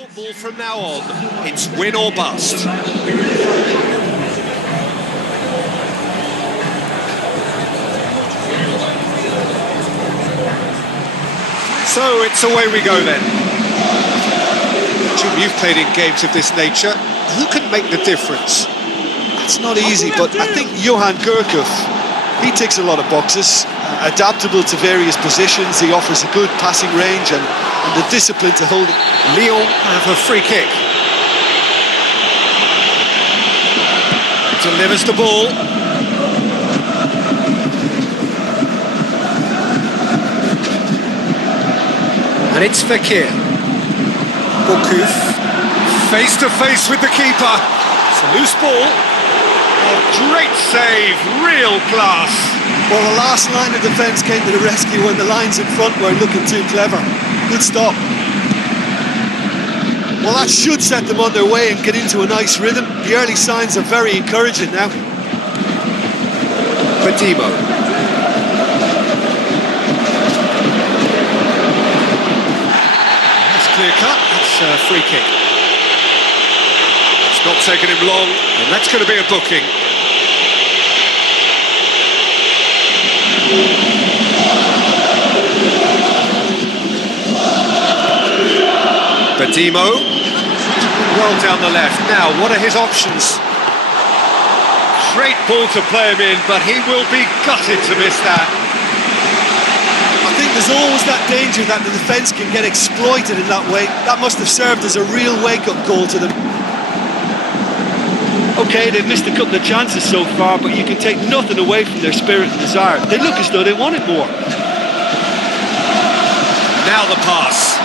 football from now on, it's win or bust. So it's away we go then. Jim, you've played in games of this nature. Who can make the difference? It's not easy, but I think Johan Gurkov, he ticks a lot of boxes. Adaptable to various positions, he offers a good passing range and the discipline to hold it. Lyon have a free kick. Delivers the ball. And it's Fekir. Bonkers. Face to face with the keeper. It's a loose ball. Oh, great save, real class. Well, the last line of defence came to the rescue when the lines in front were looking too clever. Good stop. Well, that should set them on their way and get into a nice rhythm. The early signs are very encouraging now. Badimo. That's clear cut. That's a free kick. It's not taking him long, and that's going to be a booking. Badimo, well down the left. Now, what are his options? Great ball to play him in, but he will be gutted to miss that. I think there's always that danger that the defence can get exploited in that way. That must have served as a real wake-up call to them. OK, they've missed a couple of chances so far, but you can take nothing away from their spirit and desire. They look as though they wanted more. Now the pass.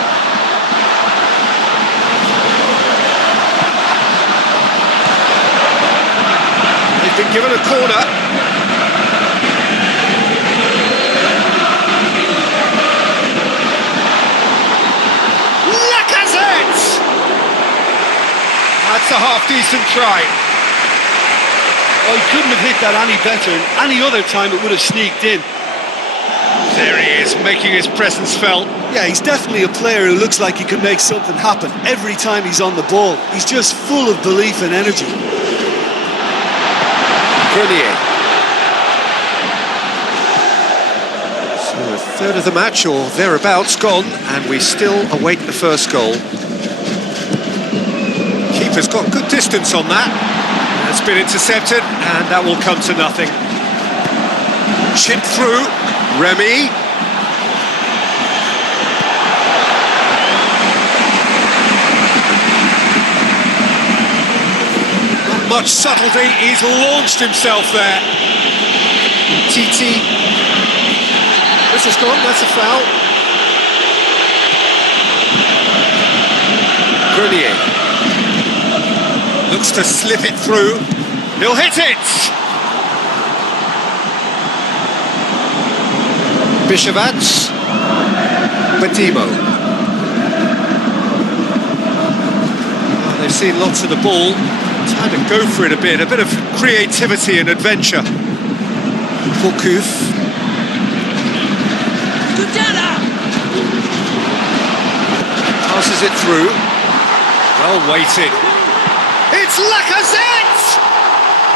They've been given a corner. Lacazette! That's a half-decent try. Oh, he couldn't have hit that any better. Any other time it would have sneaked in. There he is, making his presence felt. Yeah, he's definitely a player who looks like he could make something happen every time he's on the ball. He's just full of belief and energy. Brilliant. So a third of the match, or thereabouts, gone, and we still await the first goal. Keeper's got good distance on that. It's been intercepted, and that will come to nothing. Chipped through. Remy. Not much subtlety, he's launched himself there. Titi. This has gone, that's a foul. Grenier. Looks to slip it through. He'll hit it! Bishavats. Badimo. Well, they've seen lots of the ball. Time to go for it a bit of creativity and adventure. Bonkers. Passes it through. Well weighted. It's Lacazette!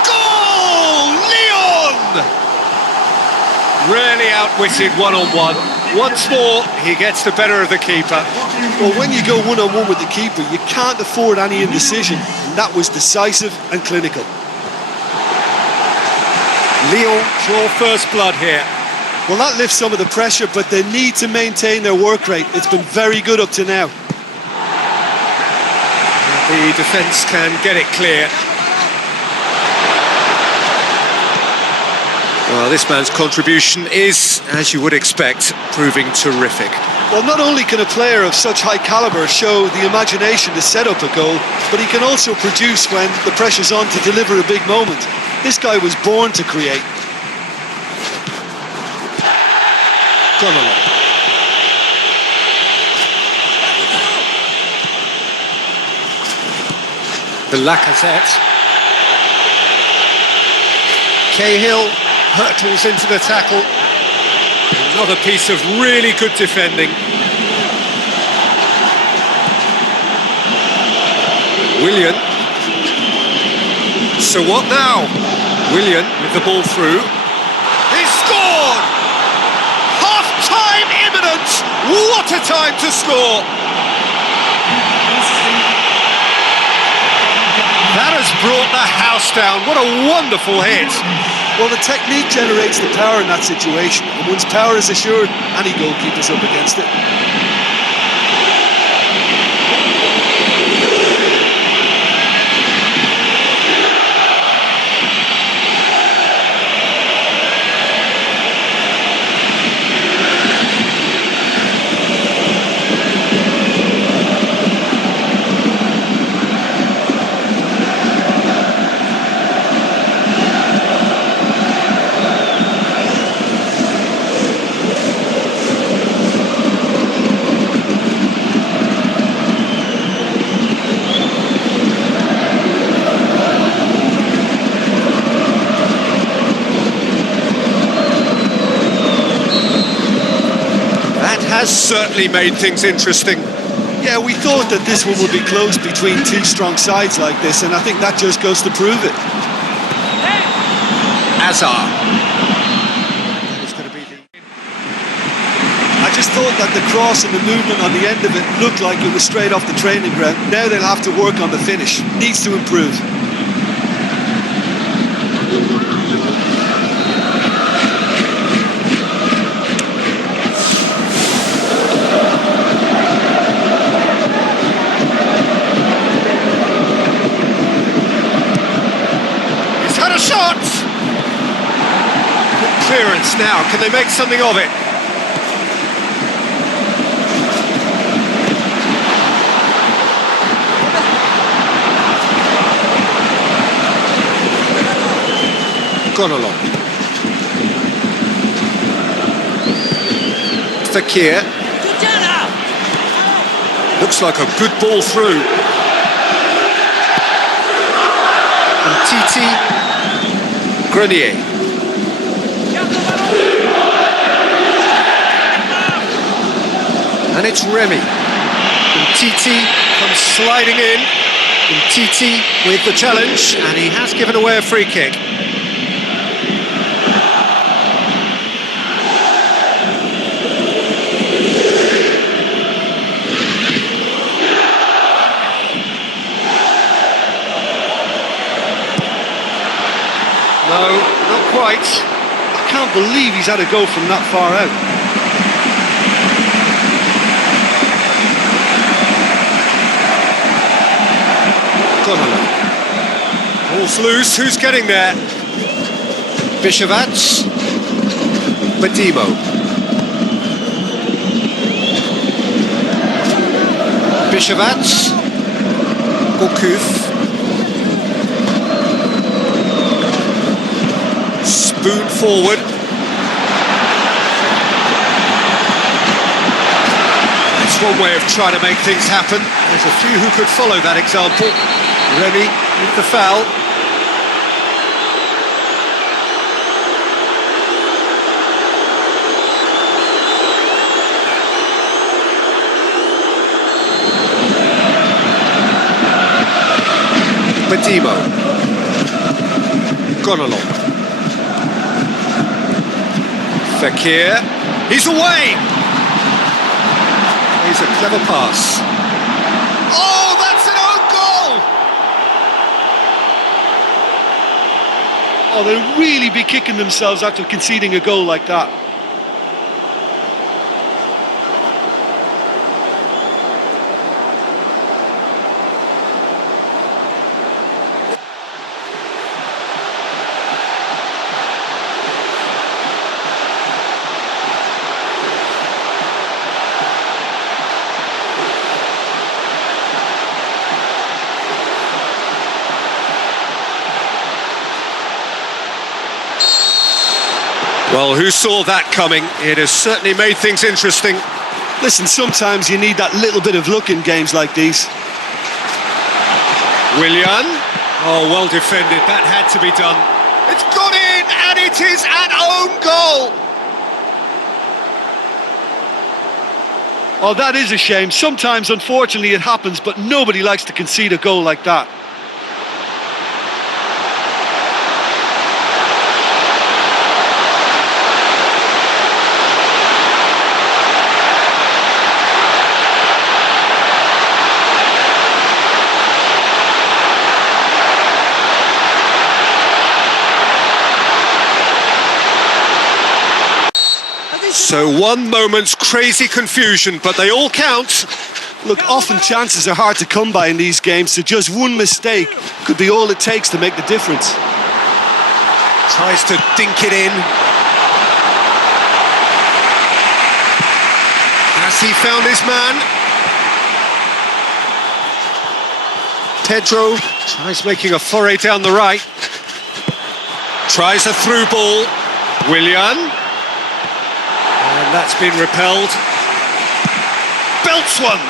Goal! Lyon! Really outwitted one-on-one. Once more, he gets the better of the keeper. Well, when you go one-on-one with the keeper, you can't afford any indecision. And that was decisive and clinical. Lyon draw first blood here. Well, that lifts some of the pressure, but they need to maintain their work rate. It's been very good up to now. The defence can get it clear. Well, this man's contribution is, as you would expect, proving terrific. Well, not only can a player of such high calibre show the imagination to set up a goal, but he can also produce when the pressure's on to deliver a big moment. This guy was born to create. Gone along. The Lacazette. Cahill hurtles into the tackle. Another piece of really good defending. Willian. So what now? Willian with the ball through. He's scored! Half-time imminent! What a time to score! That has brought the house down. What a wonderful hit. Well, the technique generates the power in that situation, and once power is assured, any goalkeeper's up against it. Has certainly made things interesting. Yeah, we thought that this one would be close between two strong sides like this, and I think that just goes to prove it. Azar. I just thought that the cross and the movement on the end of it looked like it was straight off the training ground. Now they'll have to work on the finish. Needs to improve. Shot! Good clearance now. Can they make something of it? Gone along. Fakir. Looks like a good ball through. And Titi. Grenier. And it's Remy. And Titi comes sliding in. And Titi with the challenge, and he has given away a free kick. No, not quite. I can't believe he's had a go from that far out. Ball's loose, who's getting there? Bishavats. Badimo. Bishavats. Gourcuff. Spoon forward. That's one way of trying to make things happen. There's a few who could follow that example. Remy with the foul. Badimo. Gone along. Fakir, he's away! He's a clever pass. Oh, that's an own goal! Oh, they'll really be kicking themselves after conceding a goal like that. Well, who saw that coming? It has certainly made things interesting. Listen, sometimes you need that little bit of luck in games like these. Willian. Oh, well defended. That had to be done. It's gone in, and it is an own goal. Oh, that is a shame. Sometimes, unfortunately, it happens, but nobody likes to concede a goal like that. So 1 moment's crazy confusion, but they all count. Look, often chances are hard to come by in these games, so just one mistake could be all it takes to make the difference. Tries to dink it in. Has he found his man? Pedro tries making a foray down the right. Tries a through ball. Willian. And that's been repelled. Belts one!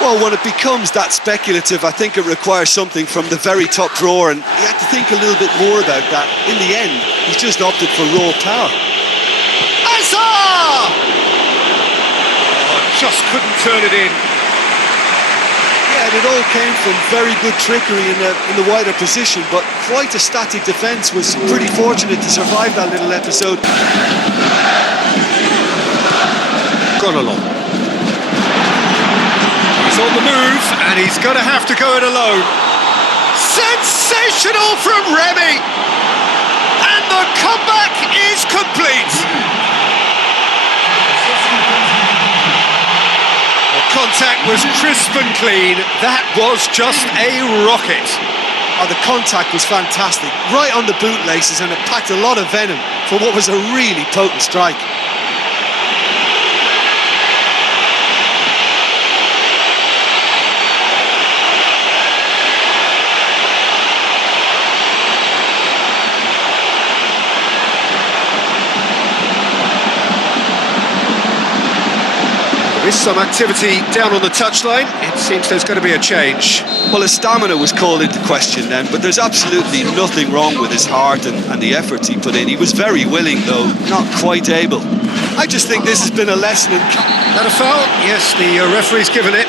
Well, when it becomes that speculative, I think it requires something from the very top drawer, and he had to think a little bit more about that. In the end, he's just opted for raw power. Azar! Oh, just couldn't turn it in. Yeah, and it all came from very good trickery in the wider position, but quite a static defence. Was pretty fortunate to survive that little episode. Gone along. He's on the move, and he's going to have to go it alone. Sensational from Remy! And the comeback is complete! The contact was crisp and clean. That was just a rocket. Oh, the contact was fantastic. Right on the bootlaces, and it packed a lot of venom for what was a really potent strike. There is some activity down on the touchline. It seems there's going to be a change. Well, his stamina was called into question then, but there's absolutely nothing wrong with his heart and the efforts he put in. He was very willing, though not quite able. I just think this has been a lesson in... That a foul? Yes, the referee's given it.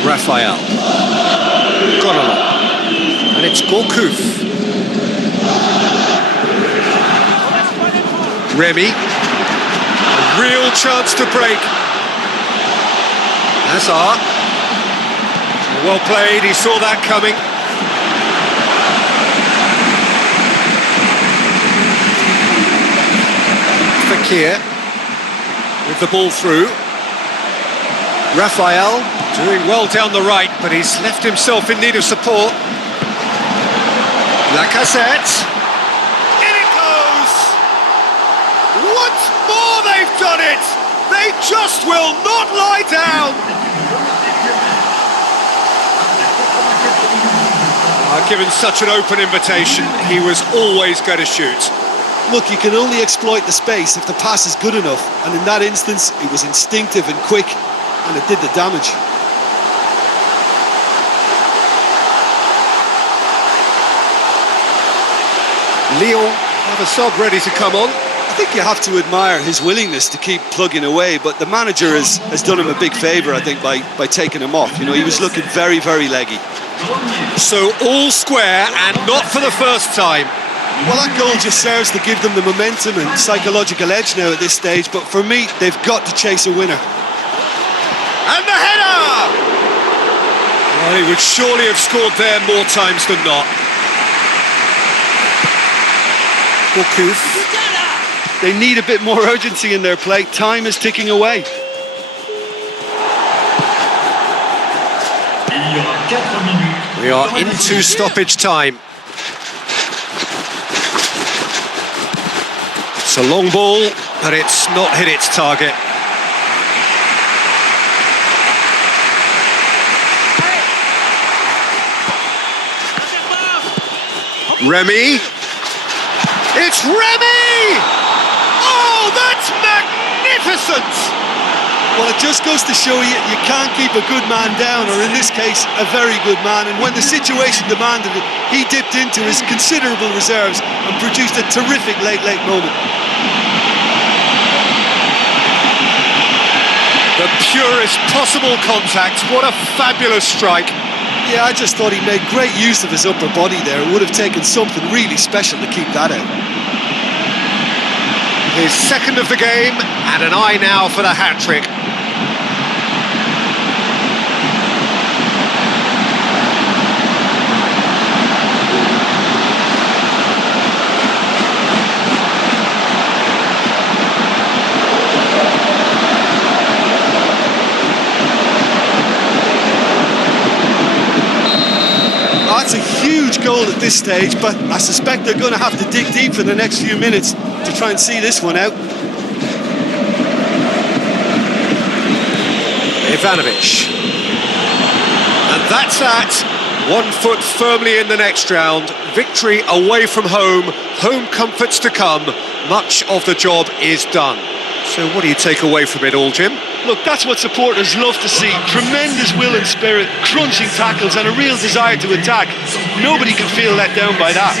Raphael. Gone along. And it's Gourcuff. Remy. A real chance to break. Hazard. Well played, he saw that coming. Fakir with the ball through. Raphael doing well down the right, but he's left himself in need of support. Lacazette. In it goes! Once more they've done it! They just will not lie down! Given such an open invitation, he was always going to shoot. Look, you can only exploit the space if the pass is good enough, and in that instance, it was instinctive and quick, and it did the damage. Lyon have a sub ready to come on. I think you have to admire his willingness to keep plugging away, but the manager has done him a big favour, I think, by taking him off. You know, he was looking very, very leggy. So all square, and not for the first time. Well, that goal just serves to give them the momentum and psychological edge now at this stage, but for me, they've got to chase a winner. And the header! Well, he would surely have scored there more times than not. Gourcuff. They need a bit more urgency in their play. Time is ticking away. We are into stoppage time. It's a long ball, but it's not hit its target. Remy. It's Remy! Oh, that's magnificent! Well, it just goes to show you can't keep a good man down, or in this case, a very good man. And when the situation demanded it, he dipped into his considerable reserves and produced a terrific late moment. purest possible contact. What a fabulous strike. Yeah, I just thought he made great use of his upper body there. It would have taken something really special to keep that out. His second of the game, and an eye now for the hat-trick. That's a huge goal at this stage, but I suspect they're going to have to dig deep for the next few minutes to try and see this one out. Ivanovic. And that's that. 1 foot firmly in the next round. Victory away from home. Home comforts to come. Much of the job is done. So what do you take away from it all, Jim? Look, that's what supporters love to see. Tremendous will and spirit, crunching tackles and a real desire to attack. Nobody can feel let down by that.